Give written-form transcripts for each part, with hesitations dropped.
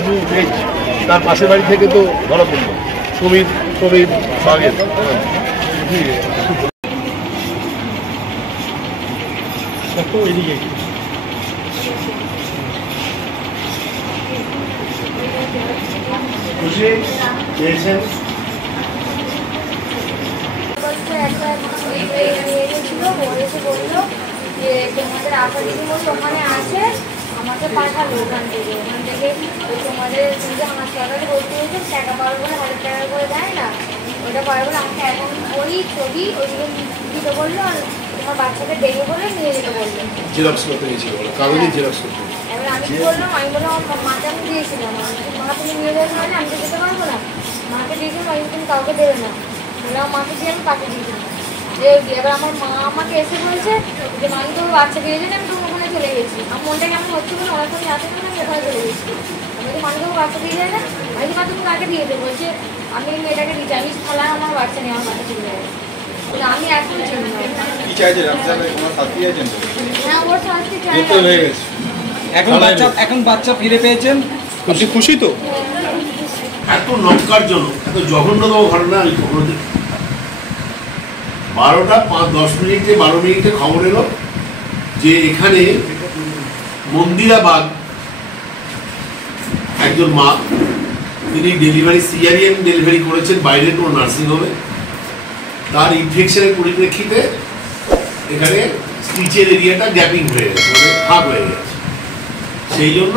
কিছু পেয়েছি। তার পাশের বাড়ি থেকে তো ধরা পড়লো সমীর বাগের। এদিকে পেয়েছেন বললো যে তোমাদের আপা দিদিমণি ওখানে আছে, আমাকে পাঠালো ওখান থেকে তোমাদের হাসপাতালে ভর্তি হয়েছে, টাকা পাওয়ার বলে 1000 টাকা করে দেয় না, ওটা পাওয়ার বলে আমাকে অ্যাকাউন্ট করি ছবি ওইগুলো দিতে বললো, আর তোমার বাচ্চাকে দেখে বলে নিয়ে যেতে বললো। জেরক্স করতে গেছিল, কাগজের জেরক্স করতে। এবার আমি কি বললাম, আমি বললাম আমার মাকে আমি দিয়েছিলাম, মা তুমি নিয়ে যাবে মানে আমি তো যেতে পারবো না, মাকে দিয়েছিলাম আমি তুমি কাউকে দেবে না, বললাম মাকে দিয়ে আমি পাঠিয়ে দিয়েছিলাম। এবার আমার মা আমাকে এসে বলছে যে আমি তো বাচ্চা দিয়ে যাই, আমি তো ওখানে চলে গেছি, আমার মনটা কেমন হচ্ছে বলে অনেক সময় আসে না, আমি ওখানে চলে গেছি, আমি তো মানুষ বাচ্চা দিয়ে যায় না, আমি মা তুমি কাকে দিয়ে দেবো, বলছে আমি মেয়েটাকে দিচ্ছি, আমি তাহলে আমার বাচ্চা নেই, আমার বাচ্চা চলে যাবে। আমি এখন চিনি হ্যাঁ ওর শাস্তি চাই। এখন বাচ্চা ফিরে পেয়েছেন, আপনি খুশি তো? এত নক্কারজনক, এত জঘন্যতম ঘটনা আমি কখনো দেখি। 12টা 10 মিনিটে 12 মিনিটে খবর এলো যে এখানে মন্দিরা বাগ একজন মা, তিনি সিজারিয়ান ডেলিভারি করেছেন বাইরের কোনো নার্সিংহোমে, তার ইনফেকশনের পরিপ্রেক্ষিতে এখানে স্টিচের এরিয়াটা গ্যাপিং হয়ে গেছে, মানে ফাঁক হয়ে গেছে। সেই জন্য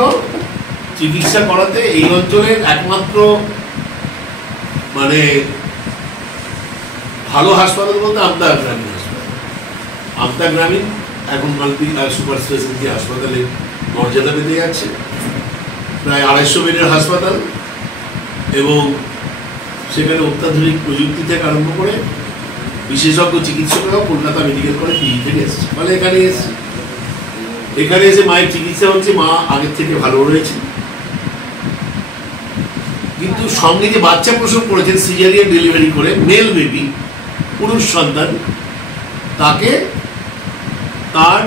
চিকিৎসা করাতে এই অঞ্চলের একমাত্র মানে ভালো হাসপাতাল বলতে আমতা গ্রামীণ হাসপাতাল। আমতা গ্রামীণ এখন মাল্টি সুপার স্পেশালিটি হাসপাতালে মর্যাদা পেতে যাচ্ছে, প্রায় 250 বেডের হাসপাতাল, এবং সেখানে অত্যাধুনিক প্রযুক্তি থেকে আরম্ভ করে বিশেষজ্ঞ চিকিৎসকরাও কলকাতা মেডিকেল কলেজ পিজি থেকে এসছে, ফলে এখানে এসে মায়ের চিকিৎসা হচ্ছে, মা আগের থেকে ভালো রয়েছে। কিন্তু সঙ্গে যে বাচ্চা প্রসব করেছেন সিজারিয়ান ডেলিভারি করে, মেল বেবি, পুরুষ সন্তান, তাকে তার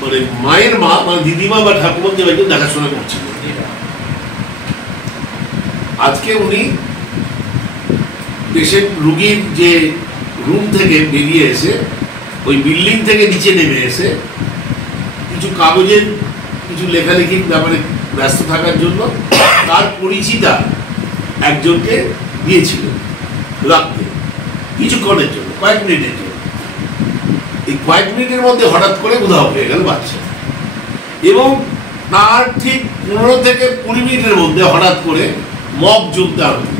মানে মায়ের মা মানে দিদিমা বা ঠাকুমা যে একজন দেখাশোনা করছিল। আজকে উনি পেশেন্ট রুগীর যে রুম থেকে বেরিয়ে এসে ওই বিল্ডিং থেকে নিচে নেমে এসে কিছু কাগজের কিছু লেখালেখির ব্যাপারে ব্যস্ত থাকার জন্য তার পরিচিতা একজনকে দিয়েছিল রাখতে কিছুক্ষণের জন্য, কয়েক মিনিটের জন্য। এই কয়েক মিনিটের মধ্যে হঠাৎ করে উধাও হয়ে গেল বাচ্চা, এবং তার ঠিক 15 থেকে 20 মিনিটের মধ্যে হঠাৎ করে মব জমতে আরম্ভ।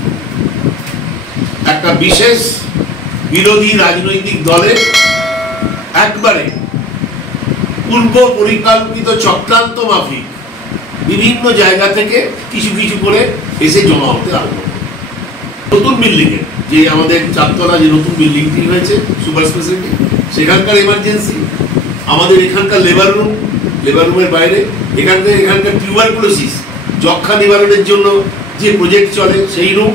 একটা বিশেষ বিরোধী রাজনৈতিক দলের একবারে পূর্ব পরিকল্পিত চক্রান্ত মাফিক বিভিন্ন জায়গা থেকে কিছু কিছু করে এসে জমা হতে আরম্ভ। নতুন বিল্ডিং এ যে আমাদের 4 তলা যে নতুন বিল্ডিংটি হয়েছে সুপার স্পেশালিটি, সেখানকার এমার্জেন্সি, আমাদের এখানকার লেবার রুমের বাইরে এখানকার টিউবারকুলোসিস যক্ষ্মা নিবারণের জন্য যে প্রজেক্ট চলে সেই রুম,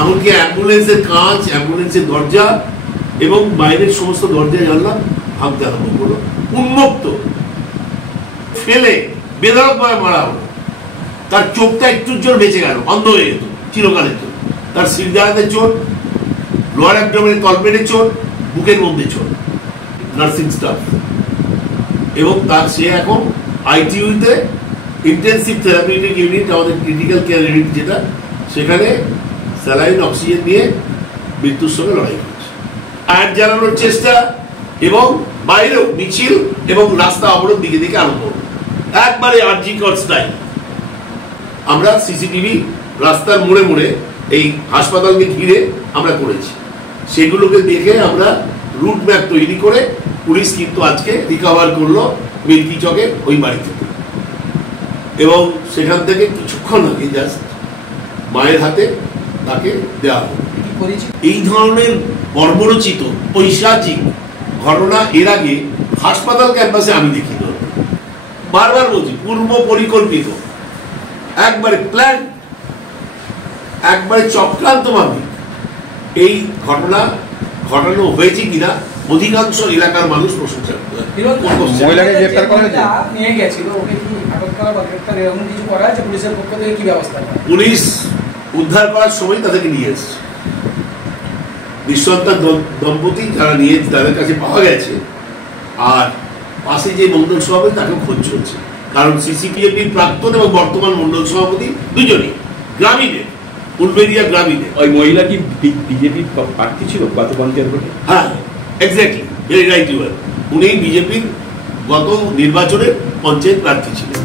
এমনকি অ্যাম্বুলেন্সের কাঁচ, অ্যাম্বুলেন্সের দরজা এবং বাইরের সমস্ত দরজা জানলা ভাঙতে আরম্ভ করলো। উন্মুক্ত ফেলে বেধড়কভাবে মারা হলো। তার চোখটা একটুর জন্য বেঁচে গেল, অন্ধ হয়ে যেত চিরকালের জন্য। তার সিরদারাতে চোট, লোয়ার অ্যাবডোমেনের তলপেটে চোট, বুকের মধ্যে চোট, নার্সিং স্টাফ, এবং সে এখন আইটিইউতে ইন্টেন্সিভ থেরাপিউটিক ইউনিট, আমাদের ক্রিটিক্যাল কেয়ার ইউনিট যেটা, সেখানে স্যালাইন অক্সিজেন নিয়ে মৃত্যুর সঙ্গে লড়াই করছে। আয়ার জ্বালানোর চেষ্টা এবং বাইরেও মিছিল এবং রাস্তা অবরোধ দিকে দিকে আরম্ভ হল, একবারে আরজিকর স্টাইল। আমরা সিসিটিভি রাস্তার মোড়ে মোড়ে এই হাসপাতালকে ঘিরে আমরা করেছি, সেগুলোকে দেখে আমরা রুট ম্যাপ তৈরি করে পুলিশ কিন্তু আজকে রিকভার করলো মিল্কি চকে ওই বাড়ি থেকে, এবং সেখান থেকে কিছুক্ষণ আগে জাস্ট মায়ের হাতে তাকে দেওয়া হলো। এই ধরনের বর্বরচিত পৈশাচিক ঘটনা এর আগে হাসপাতাল ক্যাম্পাসে আমি দেখি না। বারবার বলছি, পূর্ব পরিকল্পিত, একবারে প্ল্যান, একবারে চক্রান্তভাবে এই ঘটনা ঘটানো হয়েছে কিনা অধিকাংশ এলাকার মানুষ প্রশংসা করে। মহিলাকে গ্রেফতার করা হয়েছে? নিয়ে গেছিল, ওকে কি আটক করা বা গ্রেফতার এরকম কিছু করা হয়েছে? পুলিশের পক্ষ থেকে কি ব্যবস্থা নেওয়া? পুলিশ উদ্ধার করার সময় তাদেরকে নিয়ে এসছে। নিঃসন্তান দম্পতি যারা নিয়ে তাদের কাছে পাওয়া গেছে, আর পাশে যে মন্ডল সভাপতি তাকেও খোঁজ চলছে, কারণ সিসিপিএফির প্রাক্তন এবং বর্তমান মন্ডল সভাপতি দুজনই গ্রামীণের, উলবেরিয়া গ্রামীণের। ওই মহিলা কি বিজেপি প্রার্থী ছিল গত পঞ্চায়েত ভোটে? হ্যাঁ, এক্স্যাক্টলি, ভেরি রাইট ইউ। উনি বিজেপির গত নির্বাচনের পঞ্চায়েত প্রার্থী ছিলেন।